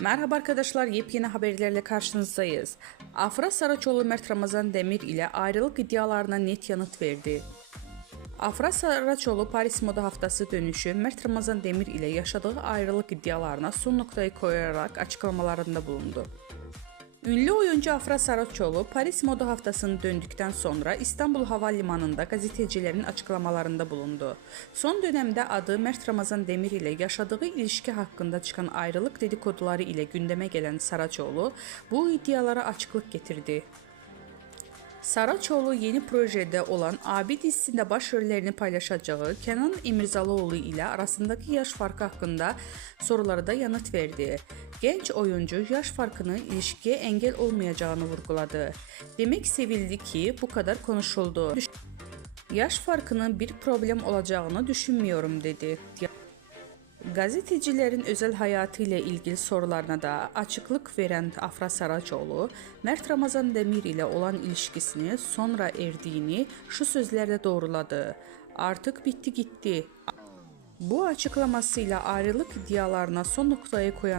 Merhaba arkadaşlar, yepyeni haberlerle karşınızdayız. Afra Saraçoğlu Mert Ramazan Demir ile ayrılık iddialarına net yanıt verdi. Afra Saraçoğlu Paris Moda Haftası dönüşü Mert Ramazan Demir ile yaşadığı ayrılık iddialarına son noktayı koyarak açıklamalarında bulundu. Ünlü oyuncu Afra Saraçoğlu, Paris Moda Haftası'nı döndükten sonra İstanbul Havalimanı'nda gazetecilerin açıklamalarında bulundu. Son dönemde adı Mert Ramazan Demir ile yaşadığı ilişki hakkında çıkan ayrılık dedikoduları ile gündeme gelen Saraçoğlu, bu iddialara açıklık getirdi. Saraçoğlu yeni projede olan Abi dizisinde başrollerini paylaşacağı Kenan İmirzalıoğlu ile arasındaki yaş farkı hakkında sorulara da yanıt verdi. Genç oyuncu yaş farkının ilişkiye engel olmayacağını vurguladı. Demek sevildi ki bu kadar konuşuldu. Yaş farkının bir problem olacağını düşünmüyorum dedi. Gazetecilerin özel hayatı ile ilgili sorularına da açıklık veren Afra Saraçoğlu, Mert Ramazan Demir ile olan ilişkisini sonra erdiğini şu sözlerle doğruladı. Artık bitti gitti. Bu açıklamasıyla ayrılık iddialarına son noktayı koyan